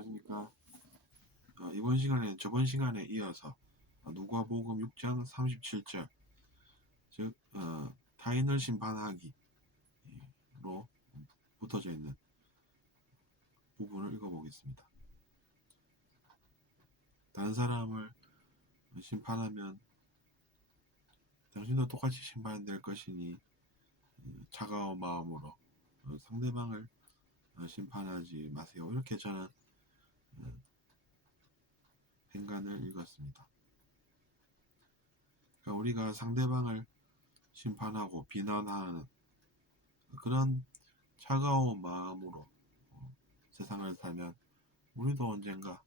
안녕하십니까. 이번 시간에 저번 시간에 이어서 누가복음 6장 37절 즉 타인을 심판하기로 붙어져 있는 부분을 읽어보겠습니다. 다른 사람을 심판하면 당신도 똑같이 심판될 것이니 차가운 마음으로 상대방을 심판하지 마세요. 이렇게 저는 행간을 읽었습니다. 그러니까 우리가 상대방을 심판하고 비난하는 그런 차가운 마음으로 세상을 살면 우리도 언젠가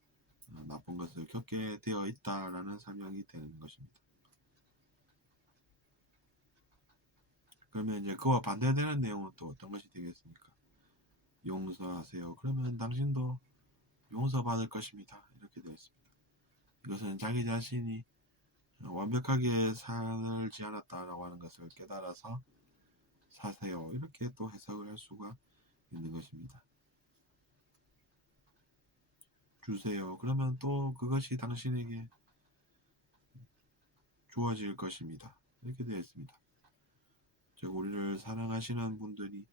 나쁜 것을 겪게 되어 있다라는 설명이 되는 것입니다. 그러면 이제 그와 반대되는 내용은 또 어떤 것이 되겠습니까? 용서하세요. 그러면 당신도 용서받을 것입니다. 이렇게 되어 있습니다. 이것은 자기 자신이 완벽하게 살지 않았다라고 하는 것을 깨달아서 사세요. 이렇게 또 해석을 할 수가 있는 것입니다. 주세요. 그러면 또 그것이 당신에게 주어질 것입니다. 이렇게 되어 있습니다. 즉 우리를 사랑하시는 분들이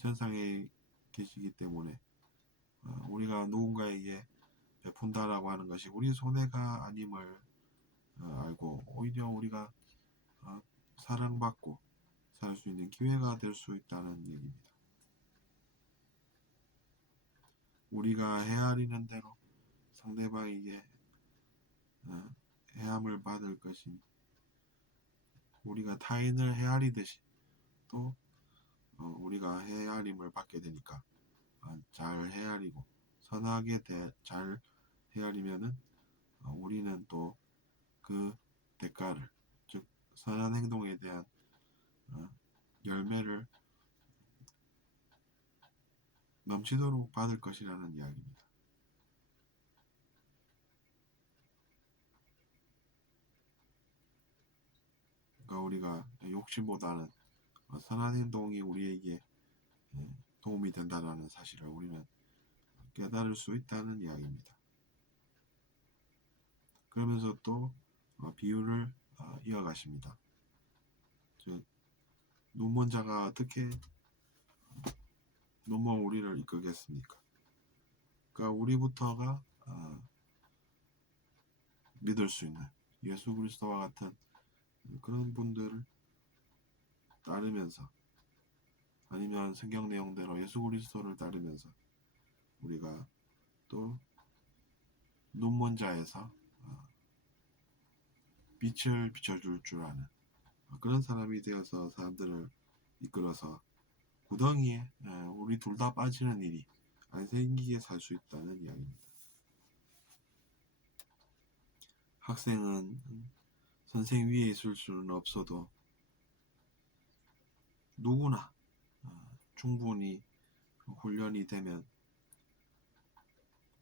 천상에 계시기 때문에 우리가 누군가에게 베푼다라고 하는 것이 우리 손해가 아님을 알고 오히려 우리가 사랑받고 살 수 있는 기회가 될 수 있다는 얘기입니다. 우리가 헤아리는 대로 상대방에게 헤함을 받을 것이니 우리가 타인을 헤아리듯이 또 우리가 헤아림을 받게 되니까 잘 헤아리고 선하게 잘 헤아리면은 우리는 또 그 대가를 즉 선한 행동에 대한 열매를 넘치도록 받을 것이라는 이야기입니다. 그러니까 우리가 욕심보다는 선한 행동이 우리에게 도움이 된다는 사실을 우리는 깨달을 수 있다는 이야기입니다. 그러면서 또 비유를 이어가십니다. 즉 눈먼 자가 어떻게 눈먼 우리를 이끌겠습니까? 그러니까 우리부터가 믿을 수 있는 예수 그리스도와 같은 그런 분들을 따르면서 아니면 성경 내용대로 예수 그리스도를 따르면서 우리가 또 눈먼 자에서 빛을 비춰줄 줄 아는 그런 사람이 되어서 사람들을 이끌어서 구덩이에 우리 둘 다 빠지는 일이 안 생기게 살 수 있다는 이야기입니다. 학생은 선생 위에 있을 수는 없어도 누구나 충분히 훈련이 되면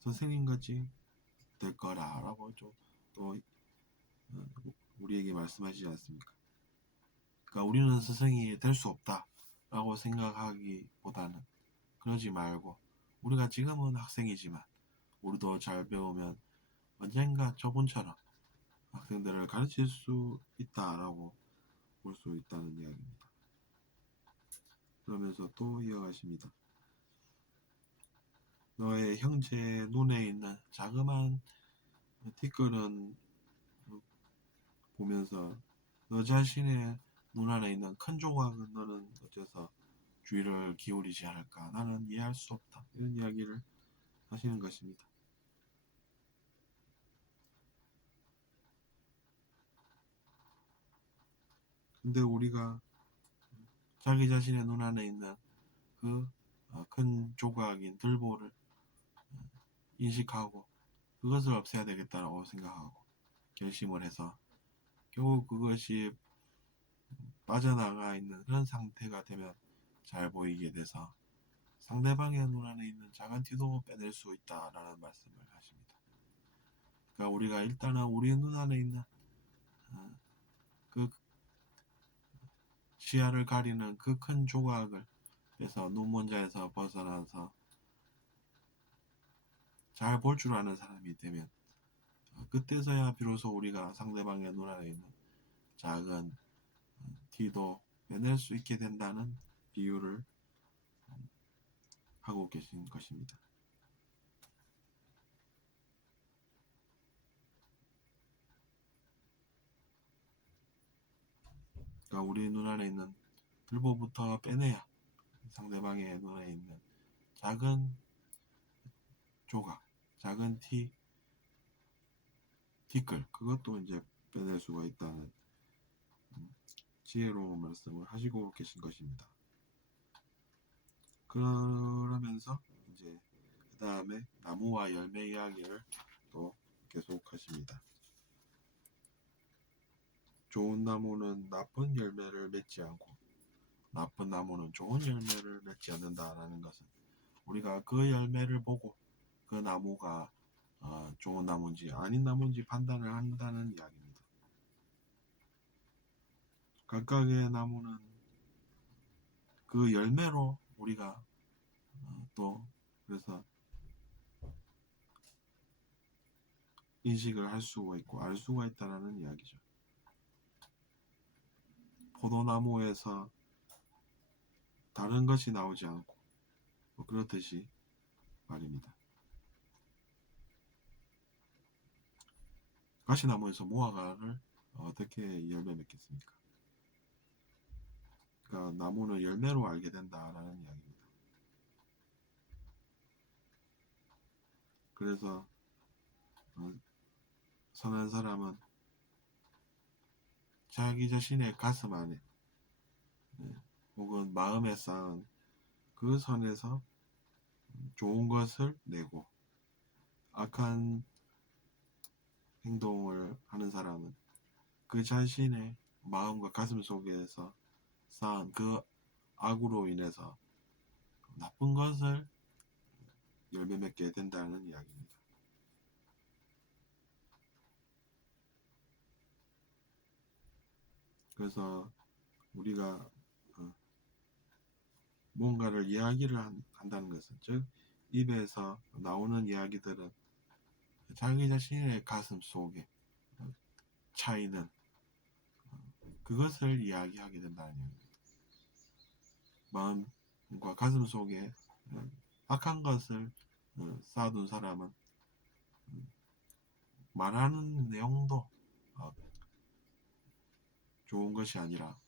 선생님같이 될 거라고 또 우리에게 말씀하시지 않습니까? 그러니까 우리는 스승이 될 수 없다라고 생각하기보다는 그러지 말고 우리가 지금은 학생이지만 우리도 잘 배우면 언젠가 저분처럼 학생들을 가르칠 수 있다라고 볼 수 있다는 이야기입니다. 그러면서 또 이어가십니다. 너의 형제 눈에 있는 자그마한 티끌은 보면서 너 자신의 눈 안에 있는 큰 조각은 너는 어째서 주의를 기울이지 않을까? 나는 이해할 수 없다. 이런 이야기를 하시는 것입니다. 근데 우리가 자기 자신의 눈 안에 있는 그 큰 조각인 들보를 인식하고 그것을 없애야 되겠다고 생각하고 결심을 해서 결국 그것이 빠져나가 있는 그런 상태가 되면 잘 보이게 돼서 상대방의 눈 안에 있는 작은 티도 빼낼 수 있다라는 말씀을 하십니다. 그러니까 우리가 일단은 우리 눈 안에 있는 그 시야를 가리는 그 큰 조각을 빼서 눈먼 자에서 벗어나서 잘 볼 줄 아는 사람이 되면 그때서야 비로소 우리가 상대방의 눈안에 있는 작은 티도 빼낼 수 있게 된다는 비유를 하고 계신 것입니다. 그러니까 우리 눈안에 있는 들보부터 빼내야 상대방의 눈에 있는 작은 조각, 작은 티끌, 그것도 이제 빼낼 수가 있다는 지혜로운 말씀을 하시고 계신 것입니다. 그러면서 이제 그 다음에 나무와 열매 이야기를 또 계속하십니다. 좋은 나무는 나쁜 열매를 맺지 않고 나쁜 나무는 좋은 열매를 맺지 않는다라는 것은 우리가 그 열매를 보고 그 나무가 좋은 나무인지 아닌 나무인지 판단을 한다는 이야기입니다. 각각의 나무는 그 열매로 우리가 또 그래서 인식을 할 수가 있고 알 수가 있다는 이야기죠. 포도나무에서 다른 것이 나오지 않고 뭐 그렇듯이 말입니다. 가시나무에서 무화과를 어떻게 열매 맺겠습니까? 그러니까 나무는 열매로 알게 된다라는 이야기입니다. 그래서 선한 사람은 자기 자신의 가슴 안에 혹은 마음에 쌓은 그 선에서 좋은 것을 내고 악한 행동을 하는 사람은 그 자신의 마음과 가슴 속에서 쌓은 그 악으로 인해서 나쁜 것을 열매 맺게 된다는 이야기입니다. 그래서 우리가 뭔가를 이야기를 한다는 것은 즉 입에서 나오는 이야기들은 자기 자신의 가슴 속에 차이는 그것을 이야기하게 된다는 얘기입니다. 마음과 가슴 속에 악한 것을 쌓아둔 사람은 말하는 내용도 좋은 것이 아니라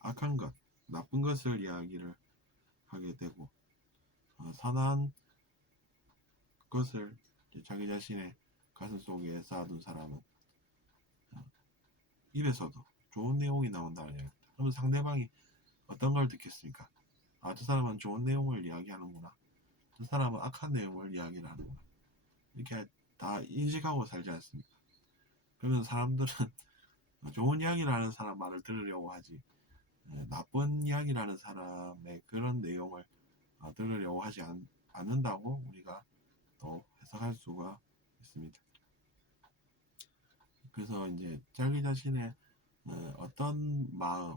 악한 것, 나쁜 것을 이야기를 하게 되고 선한 것을 자기 자신의 가슴 속에 쌓아둔 사람은 입에서도 좋은 내용이 나온다는 얘기입니다. 그러면 상대방이 어떤 걸 듣겠습니까? 아, 저 사람은 좋은 내용을 이야기하는구나. 저 사람은 악한 내용을 이야기를 하는구나. 이렇게 다 인식하고 살지 않습니까? 그러면 사람들은 좋은 이야기를 하는 사람 말을 들으려고 하지 나쁜 이야기를 하는 사람의 그런 내용을 들으려고 하지 않는다고 우리가 또 해석할 수가 있습니다. 그래서 이제 자기 자신의 어떤 마음,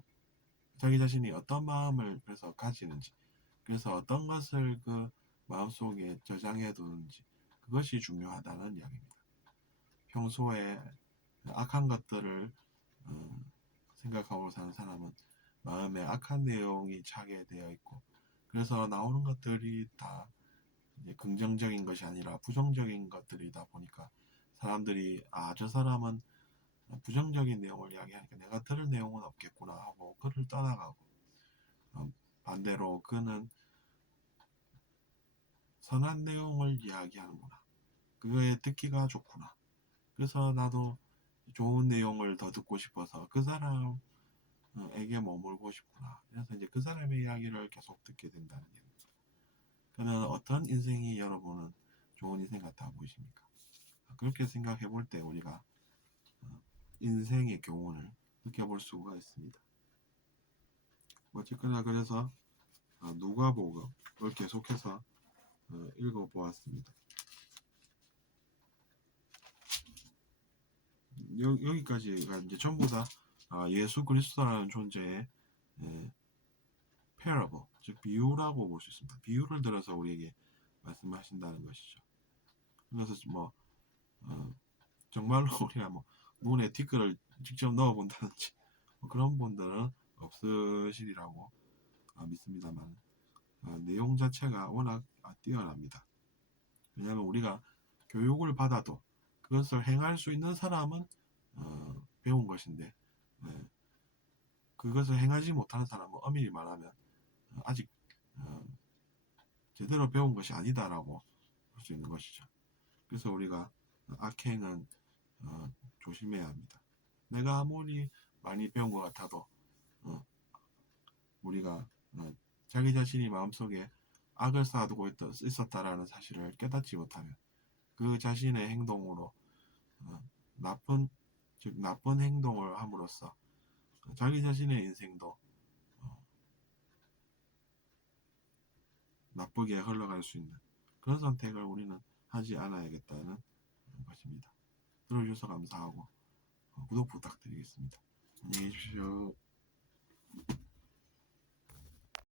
자기 자신이 어떤 마음을 그래서 가지는지, 그래서 어떤 것을 그 마음속에 저장해 두는지 그것이 중요하다는 이야기입니다. 평소에 악한 것들을 생각하고 사는 사람은 마음에 악한 내용이 차게 되어 있고 그래서 나오는 것들이 다 이제 긍정적인 것이 아니라 부정적인 것들이다 보니까 사람들이 저 사람은 부정적인 내용을 이야기하니까 내가 들을 내용은 없겠구나 하고 그를 떠나가고 반대로 그는 선한 내용을 이야기하는구나. 그거에 듣기가 좋구나. 그래서 나도 좋은 내용을 더 듣고 싶어서 그 사람에게 머물고 싶구나. 그래서 이제 그 사람의 이야기를 계속 듣게 된다는 얘기입니다. 그러면 어떤 인생이 여러분은 좋은 인생 같아 보이십니까? 그렇게 생각해 볼 때 우리가 인생의 교훈을 느껴볼 수가 있습니다. 어쨌거나 그래서 누가복음을 계속해서 읽어보았습니다. 여기까지가 이제 전부 다 예수 그리스도라는 존재의 parable, 즉 비유라고 볼 수 있습니다. 비유를 들어서 우리에게 말씀하신다는 것이죠. 그래서 뭐 정말로 우리가 뭐 눈에 티끌을 직접 넣어본다든지 뭐 그런 분들은 없으시리라고 믿습니다만 내용 자체가 워낙 뛰어납니다. 왜냐하면 우리가 교육을 받아도 그것을 행할 수 있는 사람은 배운 것인데 그것을 행하지 못하는 사람은 엄밀히 말하면 아직 제대로 배운 것이 아니다라고 볼 수 있는 것이죠. 그래서 우리가 악행은 조심해야 합니다. 내가 아무리 많이 배운 것 같아도 우리가 자기 자신이 마음속에 악을 쌓아두고 있었다라는 사실을 깨닫지 못하면 그 자신의 행동으로 나쁜 행동을 함으로써 자기 자신의 인생도 나쁘게 흘러갈 수 있는 그런 선택을 우리는 하지 않아야겠다는 것입니다. 들어주셔서 감사하고 구독 부탁드리겠습니다. 안녕히 계십시오.